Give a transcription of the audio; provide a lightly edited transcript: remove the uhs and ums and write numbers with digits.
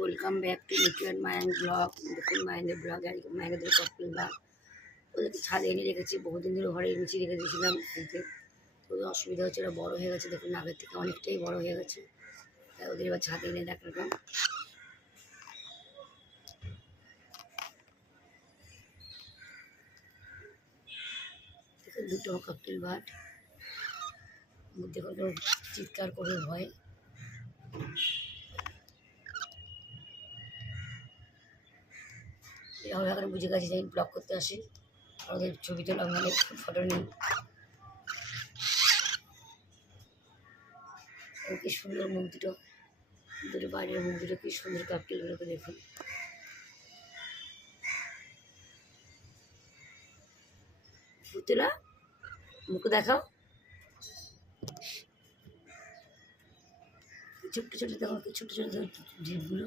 Welcome back to Mitu and Mayan blog. দেখুন মায়ানের blog আর মায়ানের cocktail বা ওদেরকে ছাদে এনে রেখেছি, বহুদিন ধরে ঘরে নিচে রেখে দিয়েছিলাম। খেলতে ওদের অসুবিধা হচ্ছে, ওরা বড়ো হয়ে গেছে, দেখুন আগের থেকে অনেকটাই বড়ো হয়ে গেছে, তাই ওদের এবার ছাদে এনে দেখালাম। দেখুন দুটো ককটেল বার্ড, মধ্যে কোনো চিৎকার করে ভয়। এভাবে এখন বুঝে গেছি যে আমি ব্লগ করতে আসি, ওদের ছবি তোলা মানে ফটো নিই। কি সুন্দর মুখ দুটো, দুটো বাইরের মুখ দুটো কি সুন্দর, কাকটেলগুলোকে দেখুন। পুতুলা মুখ দেখাও, ছোট্ট ছোট দেখো, ছোট ছোট জীবগুলো।